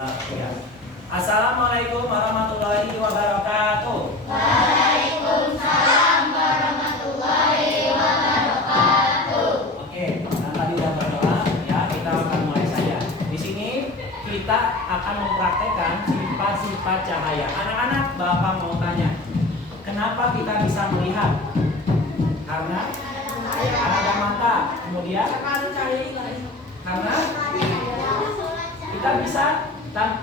Ya. Assalamualaikum warahmatullahi wabarakatuh. Waalaikumsalam warahmatullahi wabarakatuh. Oke, nah tadi udah berdoa, ya kita akan mulai saja. Di sini kita akan mempraktekkan sifat-sifat cahaya. Anak-anak, Bapak mau tanya, kenapa kita bisa melihat? Karena ada mata. Kemudian karena kita bisa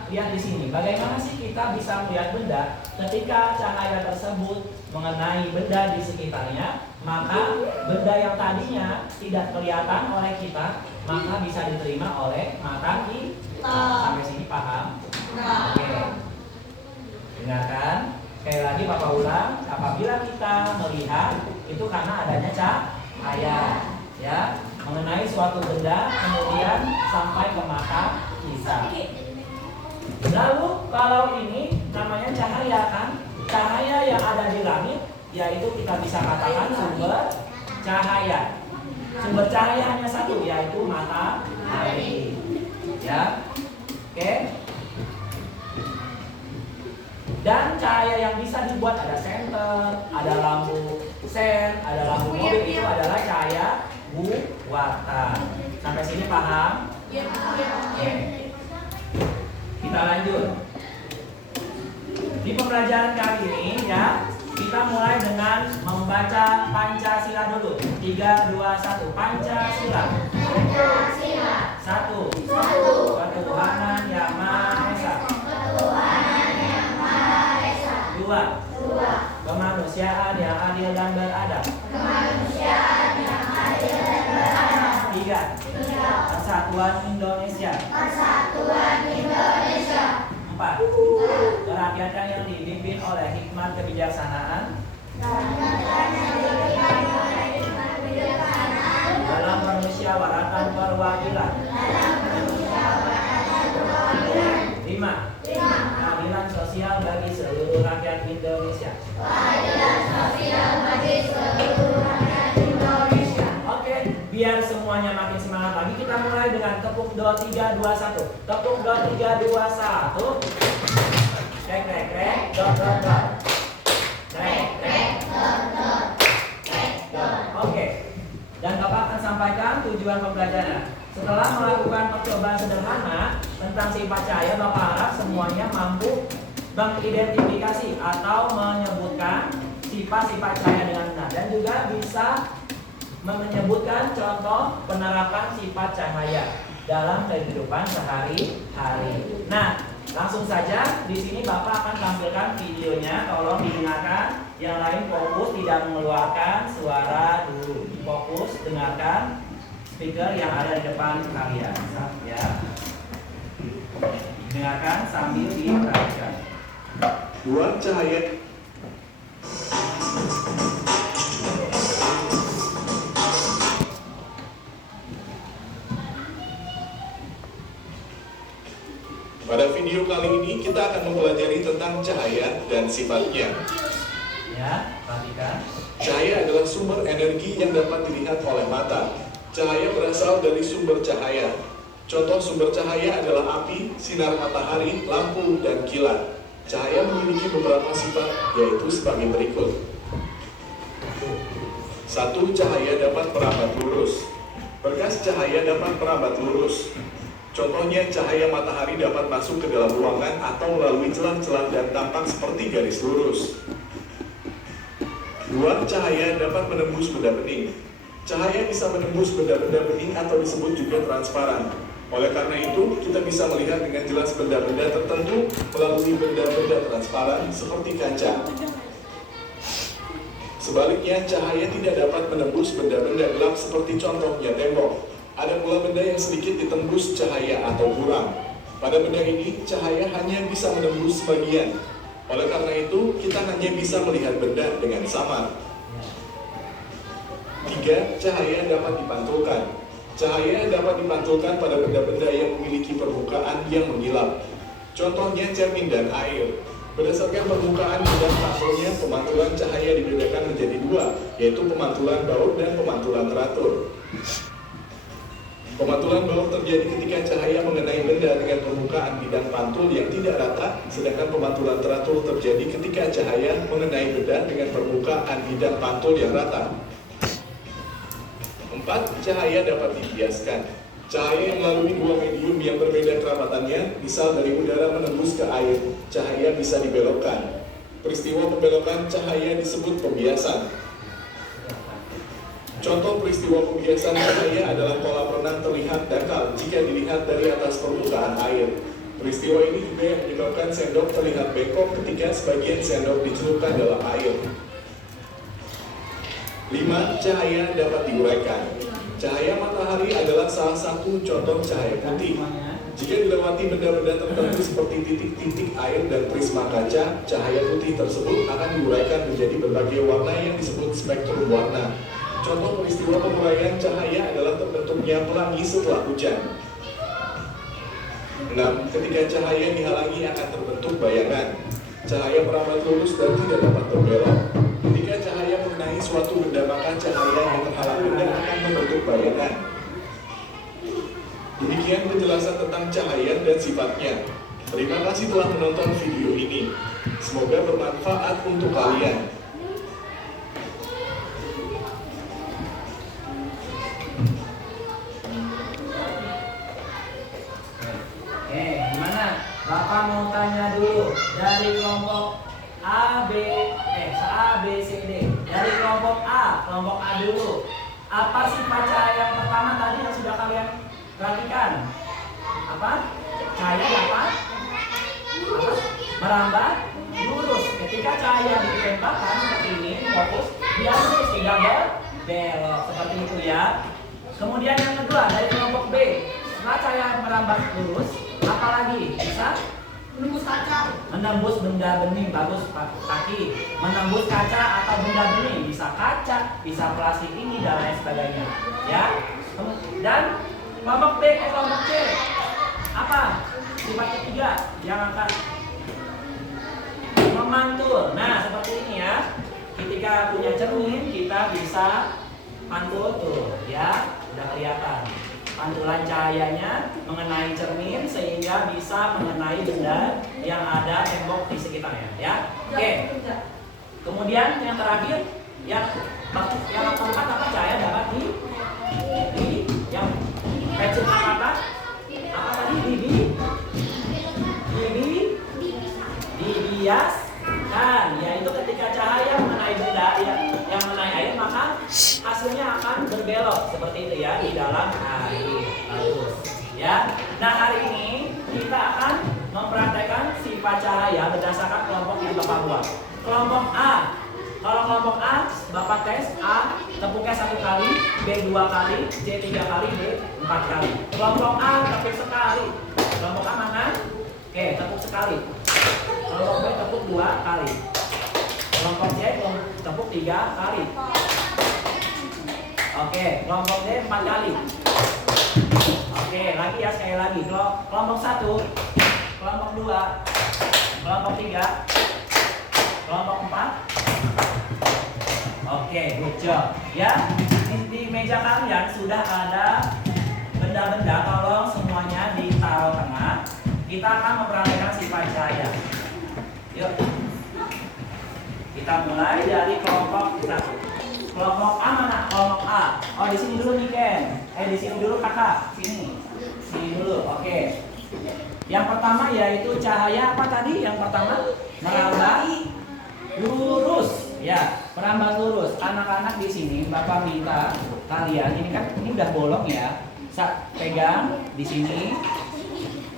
lihat di sini. Bagaimana sih kita bisa melihat benda ketika cahaya tersebut mengenai benda di sekitarnya, maka benda yang tadinya tidak kelihatan oleh kita, maka bisa diterima oleh mata kita. Sampai sini paham? Oke. Dengarkan. Sekali lagi Bapak ulang, apabila kita melihat itu karena adanya cahaya, ya, mengenai suatu benda kemudian sampai ke mata kita. Lalu kalau ini namanya cahaya kan? Cahaya yang ada di langit, yaitu kita bisa katakan sumber cahaya. Sumber cahaya hanya satu, yaitu matahari. Ya, oke. Dan cahaya yang bisa dibuat ada senter, ada lampu sen, ada lampu mobil, itu adalah cahaya buatan. Sampai sini paham? Oke. Kita lanjut. Di pembelajaran kali ini ya, kita mulai dengan membaca Pancasila dulu. 3, 2, 1. Pancasila. Pancasila. 1. Ketuhanan Yang Maha Esa. Ketuhanan Yang Maha Esa. 2. Kemanusiaan yang adil dan beradab. Kemanusiaan yang adil dan beradab. 3. Persatuan Indonesia. Persatuan Indonesia. 4. Kerakyatan yang dipimpin oleh hikmat kebijaksanaan dalam permusyawaratan perwakilan. 5. Keadilan sosial bagi seluruh rakyat Indonesia. Keadilan sosial bagi seluruh rakyat Indonesia. Oke, biar semuanya makin semangat lagi, kita mulai dengan tepuk do 3, 2, 1. Tepuk do 3, 2, 1. Krek krek krek dot dot dot. Krek krek dot dot. Krek dot. Oke. Dan Bapak akan sampaikan tujuan pembelajaran. Setelah melakukan percobaan sederhana tentang sifat cahaya, Bapak harap semuanya mampu mengidentifikasi atau menyebutkan sifat-sifat cahaya dengan benar, dan juga bisa menyebutkan contoh penerapan sifat cahaya dalam kehidupan sehari-hari. Nah, langsung saja di sini Bapak akan tampilkan videonya, tolong didengarkan. Yang lain fokus tidak mengeluarkan suara dulu. Fokus dengarkan speaker yang ada di depan kalian, ya. Dengarkan sambil diperhatikan. Buat cahaya Pada video kali ini kita akan mempelajari tentang cahaya dan sifatnya. Ya, perhatikan. Cahaya adalah sumber energi yang dapat dilihat oleh mata. Cahaya berasal dari sumber cahaya. Contoh sumber cahaya adalah api, sinar matahari, lampu, dan kilat. Cahaya memiliki beberapa sifat, yaitu sebagai berikut. 1. Cahaya dapat merambat lurus. Berkas cahaya dapat merambat lurus. Contohnya, cahaya matahari dapat masuk ke dalam ruangan atau melalui celah-celah dan tampak seperti garis lurus. 2. Cahaya dapat menembus benda bening. Cahaya bisa menembus benda-benda bening atau disebut juga transparan. Oleh karena itu, kita bisa melihat dengan jelas benda-benda tertentu melalui benda-benda transparan seperti kaca. Sebaliknya, cahaya tidak dapat menembus benda-benda gelap seperti contohnya tembok. Ada pula benda yang sedikit ditembus cahaya atau buram. Pada benda ini, cahaya hanya bisa menembus sebagian. Oleh karena itu, kita hanya bisa melihat benda dengan samar. 3. Cahaya dapat dipantulkan. Cahaya dapat dipantulkan pada benda-benda yang memiliki permukaan yang mengkilap. Contohnya cermin dan air. Berdasarkan permukaan dan pantulnya, pemantulan cahaya dibedakan menjadi 2, yaitu pemantulan baut dan pemantulan teratur. Pemantulan baur terjadi ketika cahaya mengenai benda dengan permukaan bidang pantul yang tidak rata, sedangkan pemantulan teratur terjadi ketika cahaya mengenai benda dengan permukaan bidang pantul yang rata. 4. Cahaya dapat dibiaskan. Cahaya yang melalui dua medium yang berbeda keramatannya, misal dari udara menembus ke air, cahaya bisa dibelokkan. Peristiwa pembelokan cahaya disebut pembiasan. Contoh peristiwa pembiasan cahaya adalah kolam renang terlihat dangkal jika dilihat dari atas permukaan air. Peristiwa ini juga yang menyebabkan sendok terlihat bengkok ketika sebagian sendok dicelupkan dalam air. 5. Cahaya dapat diuraikan. Cahaya matahari adalah salah satu contoh cahaya putih. Jika dilewati benda-benda tertentu seperti titik-titik air dan prisma kaca, cahaya putih tersebut akan diuraikan menjadi berbagai warna yang disebut spektrum warna. Contoh peristiwa penguraian cahaya adalah terbentuknya pelangi setelah hujan. 6. Ketika cahaya dihalangi akan terbentuk bayangan. Cahaya merambat lurus dan tidak dapat berbelok. Ketika cahaya mengenai suatu benda, maka cahaya yang terhalang benda akan membentuk bayangan. Demikian penjelasan tentang cahaya dan sifatnya. Terima kasih telah menonton video ini. Semoga bermanfaat untuk kalian. Bapak mau tanya dulu dari kelompok A, B, C, D. Dari kelompok A dulu. Apa sifat cahaya yang pertama tadi yang sudah kalian perhatikan? Apa? Cahaya dapat merambat lurus. Ketika cahaya ditembakkan seperti ini, fokus, dia lurus, tidak berbelok. Seperti itu ya. Kemudian yang kedua dari kelompok B. Setelah cahaya merambat lurus, apalagi bisa menembus kaca, menembus benda bening, bagus kaki, menembus kaca atau benda bening, bisa kaca, bisa plastik ini dan lain sebagainya, ya. Dan kelompok D, kelompok C, apa sifat ketiga yang akan memantul? Nah seperti ini ya. Ketika punya cermin kita bisa mantul tuh, ya, udah kelihatan. Pantulan cahayanya mengenai cermin sehingga bisa mengenai benda yang ada tembok di sekitarnya, ya. Oke. Kemudian yang terakhir, yang keempat apa, cahaya dapat di yang pecah kata apa tadi dibiaskan, yaitu ketika cahaya mengenai benda yang mengenai air maka hasilnya akan berbelok seperti itu ya di dalam air. Bagus ya. Nah hari ini kita akan mempraktekkan sifat cahaya berdasarkan kelompok yang Bapak buat. Kelompok A, kalau kelompok A Bapak tes A tepuknya 1 kali, B 2 kali, C 3 kali, D 4 kali. Kelompok A tepuk sekali. Kelompok A mana? Oke, tepuk sekali. Kelompok B tepuk 2 kali. Kelompok C tepuk 3 kali. Oke, kelompok D 4 kali. Oke, lagi ya, sekali lagi. Kelompok 1, kelompok 2, kelompok 3, kelompok 4. Oke, good job. Ya, di meja kalian sudah ada benda-benda, tolong semuanya ditaruh tengah. Kita akan mempraktekkan sifat cahaya. Yuk. Kita mulai dari kelompok 1. Kelompok A mana? Kelompok A. Oh, di sini dulu nih Ken. Di sini dulu kakak. Sini. Sini dulu. Oke. Yang pertama yaitu cahaya apa tadi? Yang pertama merambat lurus. Ya, merambat lurus. Anak-anak di sini Bapak minta kalian, ini kan ini udah bolong ya. Pegang di sini.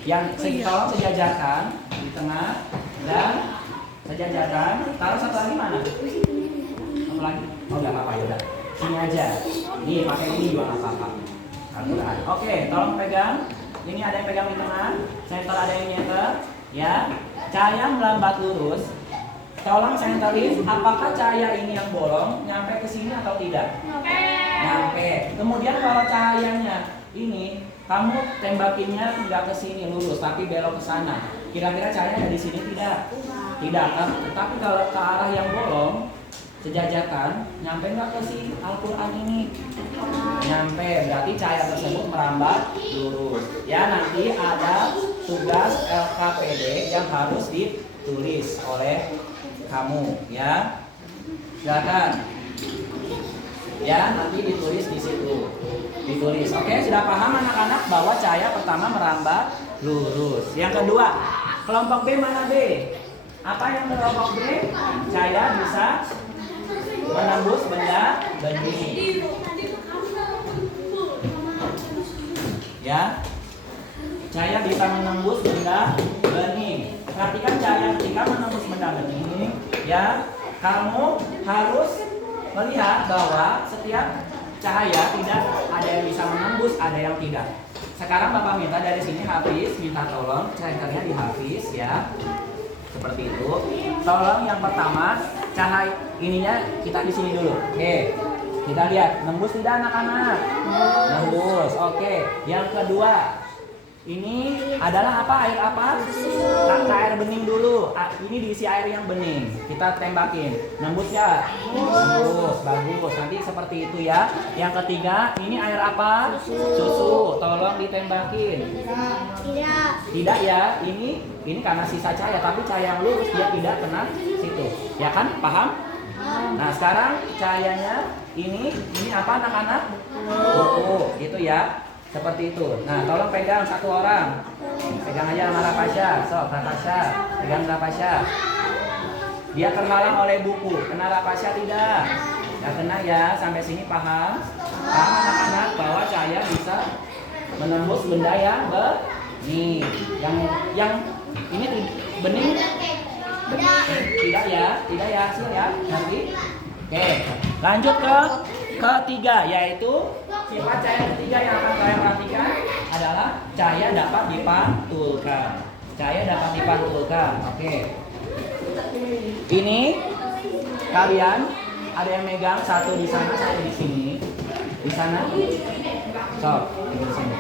Yang tolong sejajarkan di tengah dan sejajarkan. Taruh satu lagi mana? Satu lagi. Oh nggak apa-apa ya udah. Sini aja. Nih pakai ini juga nggak apa-apa. Oke, tolong pegang. Ini ada yang pegang di tengah. Center ada yang nyeter. Ya. Cahaya melambat lurus. Tolong centerin. Apakah cahaya ini yang bolong nyampe ke sini atau tidak? Nyampe. Kemudian kalau cahayanya ini kamu tembakinnya tidak ke sini lurus, tapi belok ke sana. Kira-kira cahaya ada di sini tidak? Tidak. Tapi kalau ke arah yang bolong, sejajakan, nyampe nggak ke si Al-Quran ini? Nyampe, berarti cahaya tersebut merambat lurus. Ya, nanti ada tugas LKPD yang harus ditulis oleh kamu, ya. Silakan. Ya, nanti ditulis di situ. Ditulis. Oke, sudah paham anak-anak bahwa cahaya pertama merambat lurus. Yang kedua, kelompok B mana B? Apa yang kelompok B? Cahaya bisa menembus benda bening. Ya, cahaya bisa menembus benda bening. Perhatikan cahaya ketika menembus benda bening. Ya, kamu harus melihat bahwa setiap cahaya tidak ada yang bisa menembus, ada yang tidak. Sekarang Bapak minta dari sini Hafiz, minta tolong cairnya di Hafiz ya. Seperti itu. Tolong yang pertama cahaya ininya kita di sini dulu. Oke. Kita lihat nembus tidak anak-anak? Nembus. Oke. Yang kedua, ini adalah apa? Air apa? Air bening dulu. Ini diisi air yang bening. Kita tembakin. Nembus ya? Nembus. Bagus. Nanti seperti itu ya. Yang ketiga, ini air apa? Susu. Tolong ditembakin. Tidak. Tidak ya. Ini karena sisa cahaya, tapi cahaya yang lurus dia tidak kena situ. Ya kan? Paham? Nah, sekarang cahayanya ini apa anak-anak? Buku. Itu ya. Seperti itu. Nah, tolong pegang satu orang. Pegang aja sama Rapasya. Sok, Rapasya. Pegang Rapasya. Dia terhalang oleh buku. Kena Rapasya tidak? Tidak kena ya. Sampai sini paham? Paham anak-anak bahwa cahaya bisa menembus benda yang bening. Yang ini bening? Tidak ya. Tidak ya hasil ya. Nanti. Oke. Lanjut ke ketiga, yaitu sifat cahaya ketiga yang akan kalian perhatikan adalah cahaya dapat dipantulkan. Cahaya dapat dipantulkan. Oke. Ini kalian ada yang megang satu di sana, satu di sini. Di sana. Sok, di sini.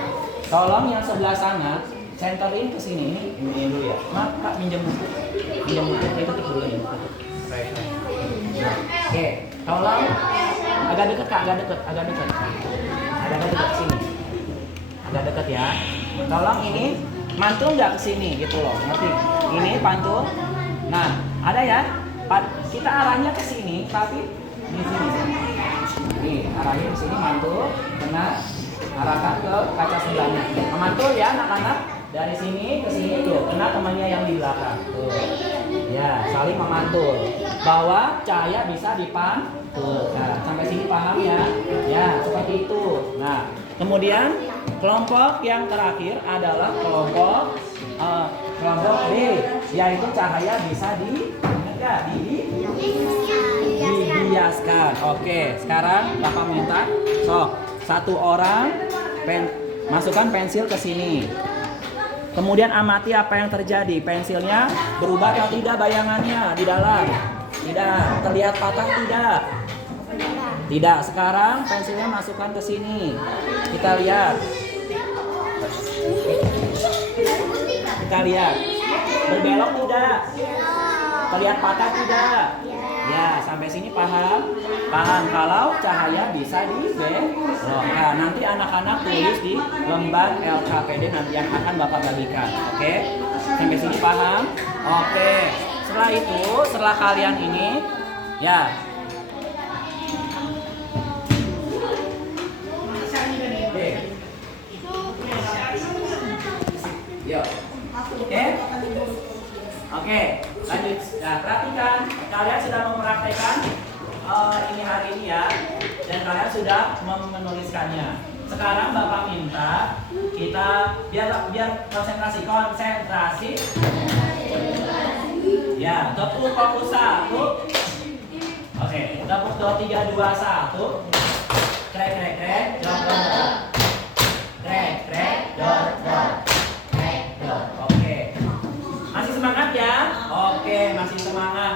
Tolong yang sebelah sana centerin ke sini. Ini dulu ya. Maaf, Kak, minjem buku. Minjem buku itu dulu ya. Oke, tolong agak dekat Kak, agak dekat sini, agak dekat ya. Tolong ini mantul nggak ke sini gitu loh, ngerti? Ini pantul. Nah, ada ya. Kita arahnya ke sini, tapi di sini. Nih, arahnya ke sini mantul, kena arahkan ke kaca sebelahnya. Memantul ya anak-anak. Dari sini ke sini tuh, kena temannya yang di belakang. Tuh. Ya, saling memantul. Bahwa cahaya bisa dipantulkan. Sampai sini paham ya? Ya, seperti itu. Nah, kemudian kelompok yang terakhir adalah kelompok B, yaitu cahaya bisa dibiaskan. Oke, sekarang Bapak minta satu orang masukkan pensil ke sini. Kemudian amati apa yang terjadi. Pensilnya berubah atau tidak bayangannya di dalam? Tidak. Terlihat patah tidak? Tidak. Sekarang pensilnya masukkan ke sini. Kita lihat. Kita lihat. Berbelok tidak? Terlihat patah tidak? Ya, sampai sini paham? Paham kalau cahaya bisa dibelokkan. Nanti anak-anak tulis di lembar LKPD nanti yang akan Bapak bagikan. Oke? Sampai sini paham? Oke. Setelah itu, setelah kalian ini, ya. Oke. Yuk. Oke? Oke, lanjut. Nah, perhatikan, kalian sudah mempraktekkan ini hari ini ya, dan kalian sudah menuliskannya. Sekarang Bapak minta kita biar konsentrasi. Ya, tepuk fokus 1. Oke, tepuk 2 3 2 1. Krek krek krek, dor dor. Krek krek dor dor. Krek dor. Oke. Masih semangat ya? Oke, masih semangat.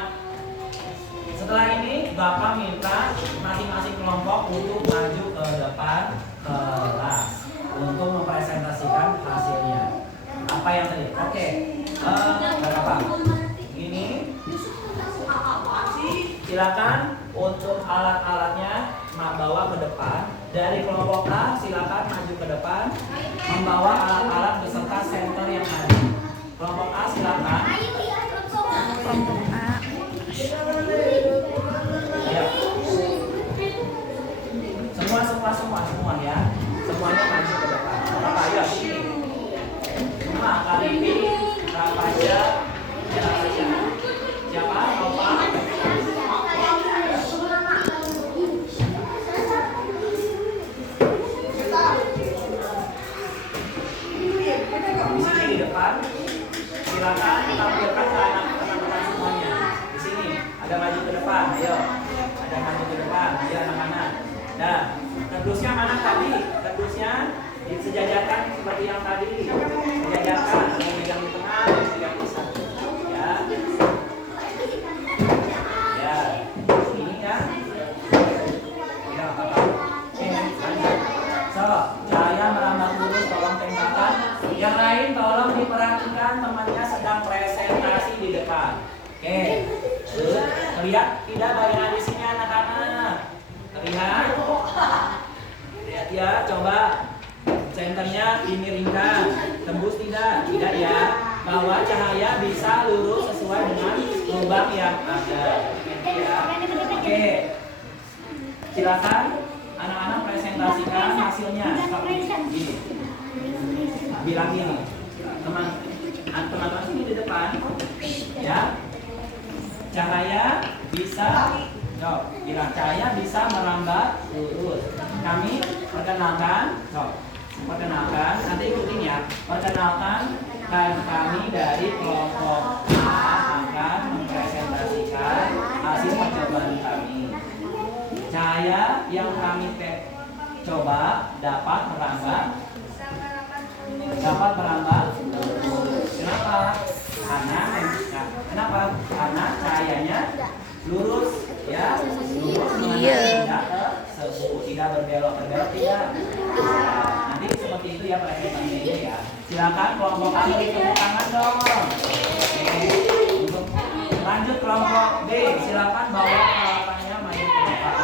Setelah ini Bapak minta masing-masing kelompok untuk maju ke depan kelas untuk mempresentasikan hasilnya. Apa yang tadi? Oke. Berapa? Ini Silakan untuk alat-alatnya bawa ke depan. Dari kelompok A silakan maju ke depan membawa alat-alat beserta senter yang ada. Kelompok A silakan. Kelompok A. Ya. Semua ya. Semuanya maju ke depan. Apa ayo sini. Semua Kalipi, Rapaja, siapa? Nova. Di sini di depan, silakan tampilkan ke anak-anak semuanya. Di sini ada maju ke depan, ayo. Ada maju ke depan, ayo anak-anak. Nah, kardusnya mana tadi? Kardusnya disejajarkan seperti yang tadi. Sejajarkan, ada yang di tengah, ada yang di sana. Ya. Ya. Ini ya. Ya, apa-apa. Oke, lanjut. So, cahaya merambah lurus, tolong tembakan. Yang lain tolong diperhatikan temannya sedang presentasi di depan. Oke. Terlihat tidak bayangan di sini anak-anak? Terlihat? Lihat ya, coba senternya dimiringkan. Tembus tidak? Tidak ya. Bahwa cahaya bisa lurus sesuai dengan lubang yang ada. Ya. Oke. Silakan anak-anak presentasikan hasilnya. Gini. Bilang gini. Teman-teman sini di depan. Ya. Cahaya bisa bilang cahaya bisa merambat lurus. Kami perkenalkan, nanti ikutin ya. Perkenalkan kami dari kelompok A akan mempresentasikan hasil percobaan kami. Cahaya yang kami coba dapat merambat lurus. Kenapa? Karena cahayanya lurus ya, lurus tidak berbelok tidak. Nanti seperti itu ya presentasinya ya. Silakan kelompok A beri tepuk tangan dong. Oke. Untuk lanjut kelompok B, silakan bawa peralatannya maju ke depan.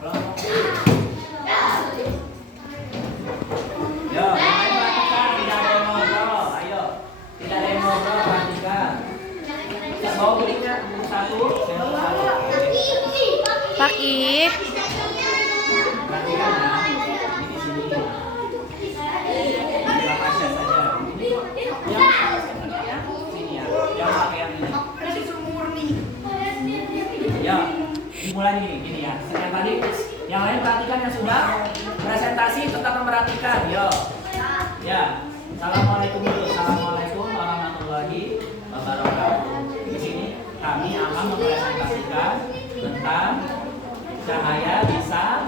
Kelompok B. Yo, perhatikan, tidak ada yang ngobrol. Ayo, tidak ada yang ngobrol, perhatikan. Bawa belinya satu, satu. Pak I. Perhatikan ya, ini di sini. Ini Rapaja saja. Ini yang sini ya. Jangan pakai yang ini. Ya, dimulai nih, gini ya. Yang tadi, yang lain perhatikan yang sudah presentasi tetap memperhatikan. Yo, ya. Assalamualaikum dulu. Assalamualaikum warahmatullahi wabarakatuh. Di sini kami akan mempresentasikan tentang cahaya bisa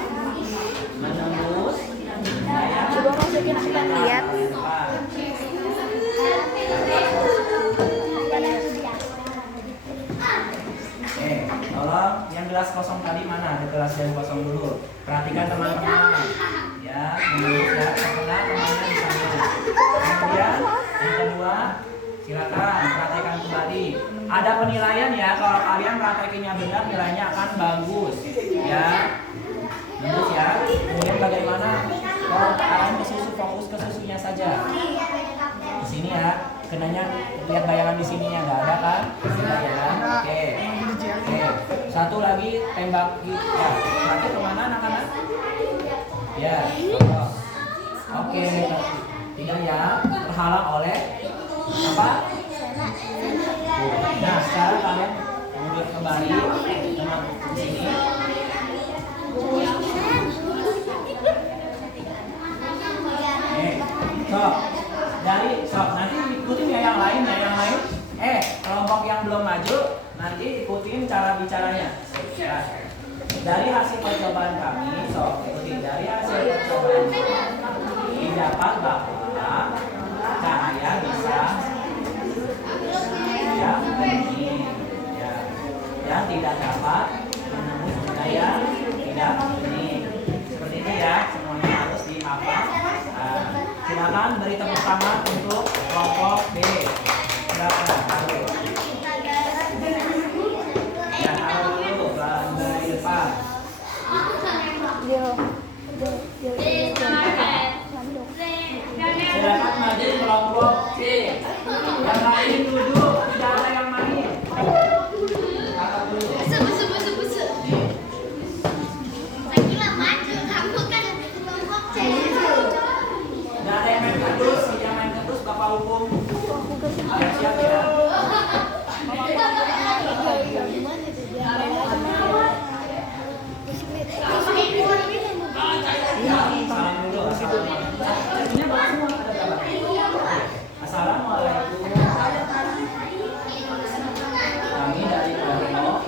menembus daya. Coba masukin aku kan lihat. Tolong yang gelas kosong tadi mana? Ada gelas yang kosong dulu. Perhatikan teman-teman. Ya, menembus ya. Sebelah temannya di sana. Kemudian yang kedua, silakan perhatikan kembali. Ada penilaian ya, kalau kalian praktekinya benar nilainya akan bagus ya. Bagus ya. Kemudian bagaimana kalau kalian ke susu, fokus ke susunya saja. Di sini ya, kenanya lihat bayangan di sininya nggak ada kan? Tidak ya. Oke. Oke. Satu lagi tembak ya. Berarti kemana anak-anak? Ya. Oke. Tidak ya, terhalang oleh apa? Nah, sekarang kalian mundur kembali teman di sini. Nanti ikutin ya yang lain. Kelompok yang belum maju nanti ikutin cara bicaranya. Ya. Dari hasil percobaan kami, ikutin dari hasil percobaan kami dapat bahwa cahaya bisa yang tidak dapat menembus daya tidak ini. Seperti itu ya, semuanya harus dihafal. Silakan beri tepuk tangan untuk kelompok B. Silakan. Lagi duduk, tidak ada yang main. Tidak ada yang main kardus, yang main kardus Bapak hukum. Ayo siap ya. Salam dulu, assalamualaikum. Assalamualaikum. Kami dari Pondok.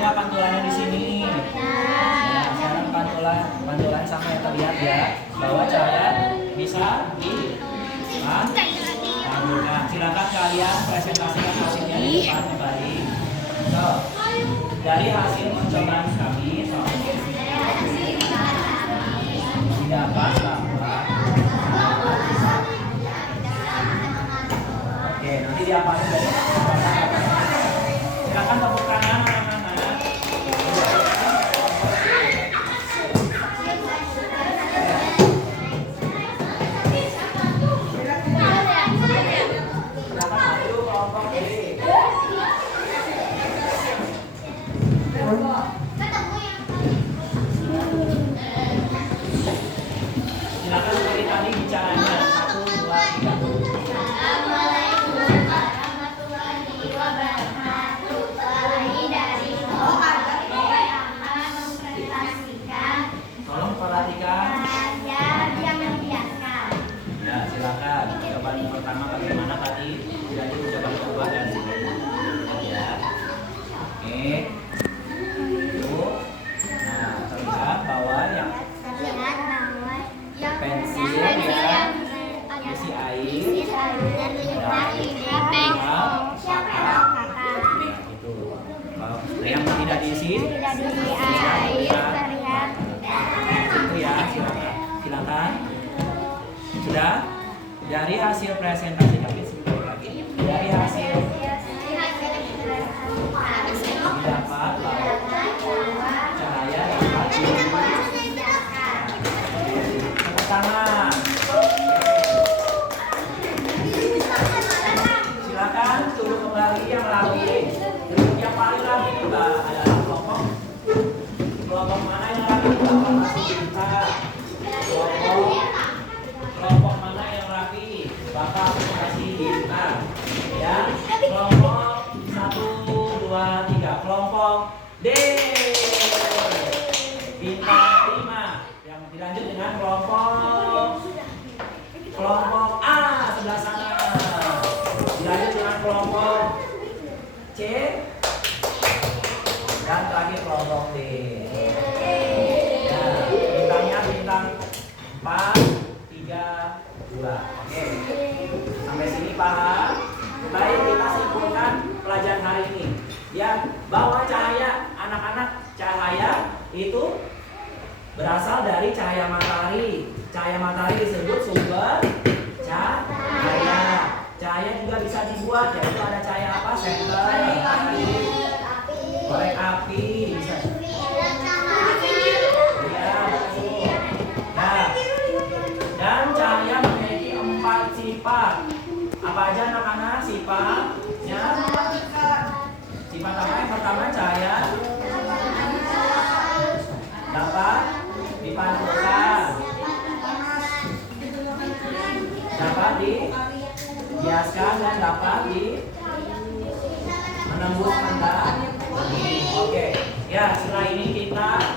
Ada pantulannya di sini. Ya, sekarang pantulan sama yang terlihat ya, bahwa cahaya bisa dipantulkan. Silakan kalian presentasikan hasilnya di depan kembali. So, dari hasil percobaan kami, didapat bahwa oke, nanti diapain dari silakan tepuk tangan anak-anak. Silakan maju kelompok B. Silakan seperti tadi bicaranya 1, 2, 3. Tolong perhatikan. Ya, silakan. Jawaban pertama bagaimana tadi? Jadi ucapan kedua dan ya. Oke. Tuh. Nah, terlihat bahwa yang pensil ya, isi air dan itu. Yang tidak diisi itu ya, silakan. Sudah? Dari hasil presentasi kami sebentar lagi. Dari hasil didapat bahwa cahaya dapat tepuk tangan. Silakan turun kembali yang lagi. Yang paling lagi adalah kelompok mana yang lagi dapat masuk kita. Kelompok mana yang rapi bakal kasih kita ya. Kelompok 1, 2, 3. Kelompok D bintang 5. Yang dilanjut dengan kelompok A sebelah sana. Dilanjut dengan kelompok C dan terakhir kelompok D. Ya, bintangnya bintang 4, 3, 2. Oke. Sampai sini paham? Baik, kita simpulkan pelajaran hari ini. Ya, bahwa cahaya anak-anak, cahaya itu berasal dari cahaya matahari. Cahaya matahari disebut sumber cahaya. Cahaya juga bisa dibuat, yaitu ada cahaya apa? Senter, korek api, bisa. Dan cahaya memiliki 4 sifat. Apa aja anak-anak sifatnya? Sifat apa? Yang pertama cahaya dapat dipantulkan, dapat dihiaskan dan dapat menembus mata. Oke, ya setelah ini kita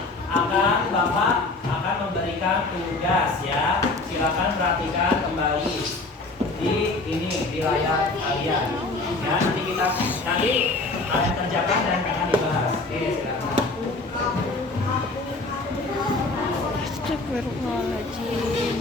Bapak akan memberikan tugas ya. Silakan perhatikan kembali di layar kalian. Ya, nanti kalian kerjakan dan akan dibahas. Oke, silakan. Astagfirullahaladzim.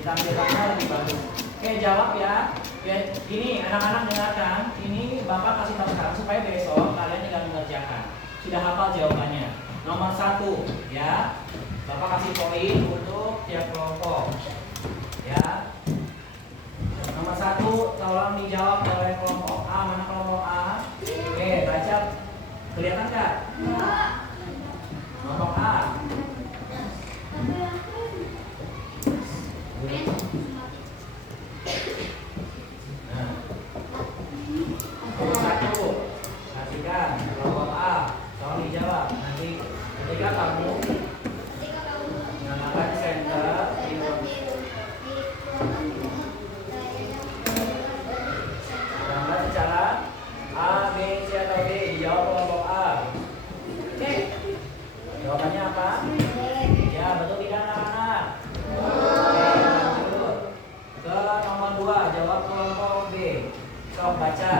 Tampilannya lebih bagus. Oke, jawab ya. Ya, ini anak-anak dengarkan. Ini Bapak kasih tahu sekarang supaya besok kalian tinggal mengerjakan. Sudah hafal jawabannya. Nomor 1, ya. Bapak kasih poin untuk tiap kelompok. Ya. Nomor 1 tolong dijawab oleh kelompok A. Mana kelompok A? Oke, baca. Kelihatan nggak? Kelompok A. Nah, nomor 1, perhatikan kelompok A, tolong dijawab. Nanti ketika kamu menambahkan center, gambar secara A, B, C atau D, dijawab kelompok A. Oke, jawabannya apa? Ya, betul tidak anak-anak? Oke, lanjut ke nomor 2, jawab kelompok B. Sok baca,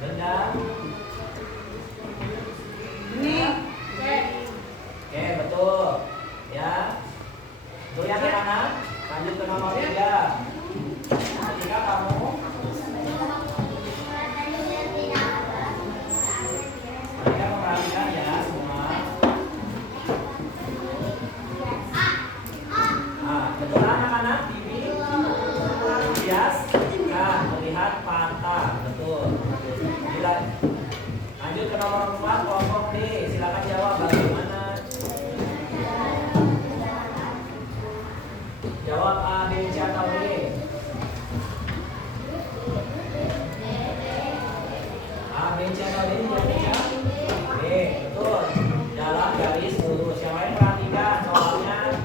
Benda. Ini. Oke, betul. Ya. Betul ya anak-anak? Lanjut ke nomor 3. Ketika kamu memperhatikan ya semua. Betul anak-anak, TV bias melihat patah, betul. Lanjut ke nomor 4, kelompok D, silakan jawab bagaimana. Jawab A, B, C atau D. A, B, C atau D, jawabnya B, betul. Dalam garis lurus. Yang lain perhatikan soalnya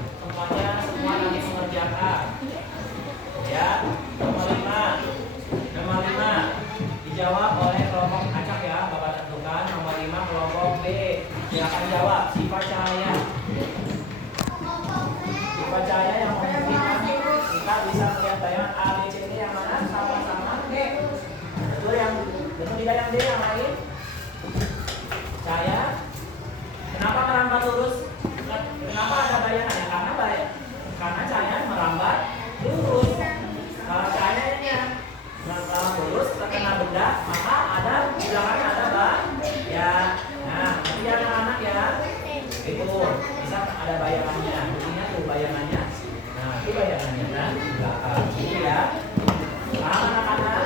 semua nanti mengerjakan. Ya, nomor 5 dijawab oleh kelompok acak ya, Bapak tentukan. Nomor 5 kelompok B, silakan jawab. Sifat cahaya. Sifat cahaya yang memungkinkan kita bisa melihat bayangan A, B, C, D yang mana sama-sama D. Betul tidak yang D yang lain? Cahaya. Kenapa merambat lurus? Kenapa ada bayangannya? Karena cahaya merambat lurus. Kalau cahayanya merambat lurus terkena benda, maka ada di belakangnya ada ya. Nah, nanti anak-anak ya, itu bisa ada bayangannya. Buktinya tuh bayangannya. Nah, itu bayangannya kan di belakang. Gitu ya. Paham anak-anak?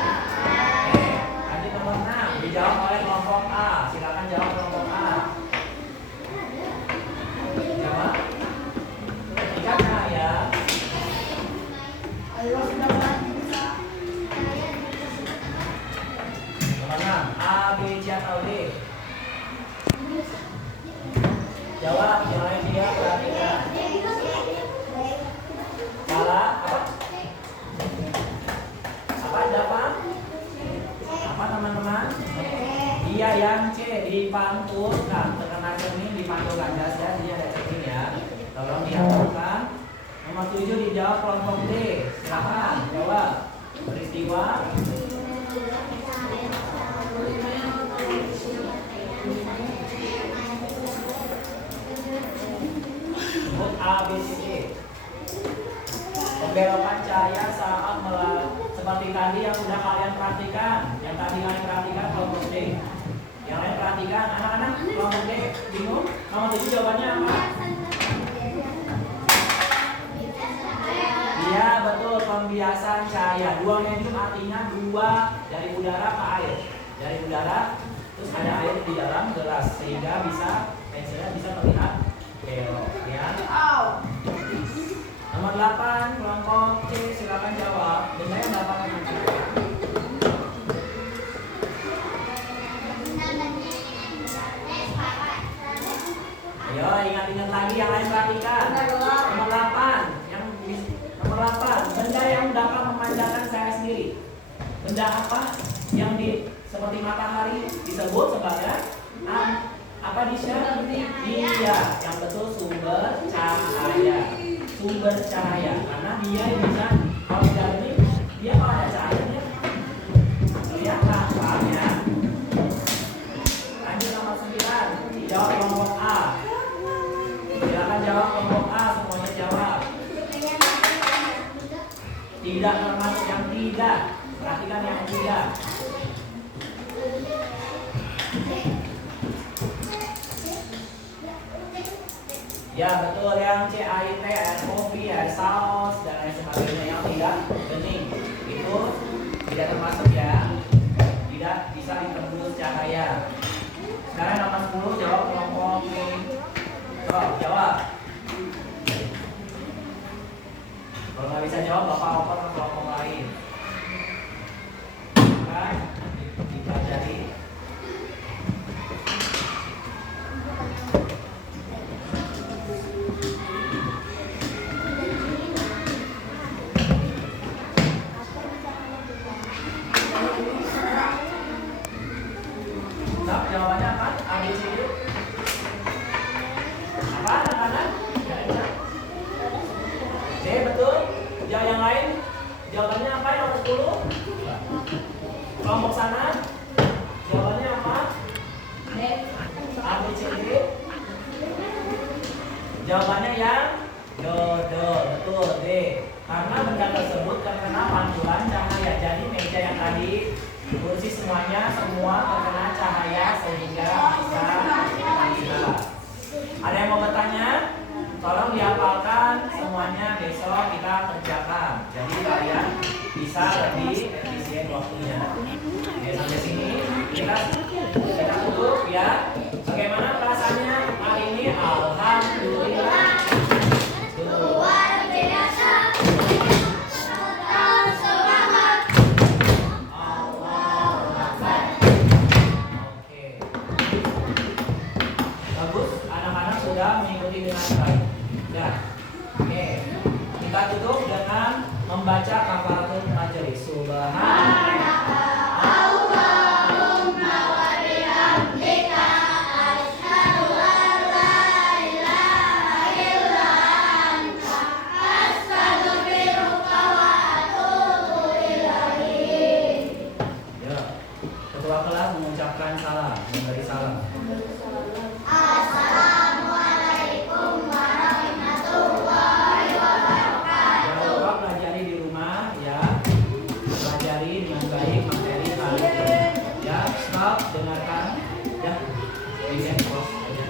Oke, lanjut nomor 6 dijawab oleh kelompok A. Silakan jawab kelompok A. Jawab. Tiga cahaya. Nomor 6, A, B, C atau D? Jawab, yang lain dia perhatikan. Salah, apa? Apa teman-teman? Dia yang C, di kelompok D, silakan jawab. Peristiwa sebut A, B, C, D. Pembelokan cahaya saat seperti tadi yang sudah kalian perhatikan. Yang tadi kalian perhatikan kelompok D. Yang lain perhatikan, anak-anak kelompok D bingung? Nomor 7 jawabannya apa? Iya betul, pembiasan cahaya. Dua medium artinya dua dari udara ke air. Dari udara, terus ada air di dalam gelas sehingga bisa pensilnya bisa terlihat belok. Ya. Nomor 8 kelompok C, silakan jawab. Benda yang dapat memancarkan. Ayo ingat-ingat lagi yang lain perhatikan. Nomor 8 Nomor 8, benda yang dapat memancarkan cahaya sendiri. Benda apa yang seperti matahari disebut sebagai apa Disha? Iya, yang betul sumber cahaya. Sumber cahaya, karena dia bisa kalau di dalam ini dia kalau ada cahayanya kelihatan, paham ya? Lanjut nomor 9, jawab kelompok A. Silakan jawab kelompok A, semuanya jawab. Tidak termasuk yang tidak. Perhatikan yang tidak. Ya betul, yang CAIT, air kopi, air saus, dan lain sebagainya yang tidak bening itu tidak termasuk ya. Tidak bisa ditembus cahaya. Sekarang nomor 10 jawab kelompok B. Jawab. Kalau nggak bisa jawab, bapak oper ke kelompok lain. Kan? Dipelajari. Nah, jawabannya apa? A, B, C, D. Apa anak-anak? D, betul. Jawab yang lain. Jawabannya apa yang nomor 10? Kelompok sana. Jawabannya apa? A, B, C, D. Jawabannya yang betul D. Karena benda tersebut terkena pantulan cahaya. Jadi meja yang tadi, kursi semuanya semua terkena cahaya sehingga bisa terlihat. Ada yang mau bertanya? Tolong dihafalkan semuanya, besok kita kerjakan. Jadi kalian bisa lebih efisien waktunya. Oke, sampai sini kita tutup ya. Bagaimana perasaannya hari ini? Alhamdulillah. Luar biasa. Total semangat. Allahu Akbar. Oke. Bagus, anak-anak sudah mengikuti dengan baik. Ya. Oke. Kita tutup dengan membaca kafaratul majelis. Subhanallah. Allahumma wa bihamdika asyhadu an la ilaha illa anta astaghfiruka wa atubu ilaik. Ya. Ketua kelas mengucapkan salam, memberi salam. Assalamualaikum warahmatullahi wabarakatuh. Jangan lupa pelajari di rumah ya. Pelajari dengan baik materi kali ini. Ya, stop, dengarkan. Ya. Ini close aja.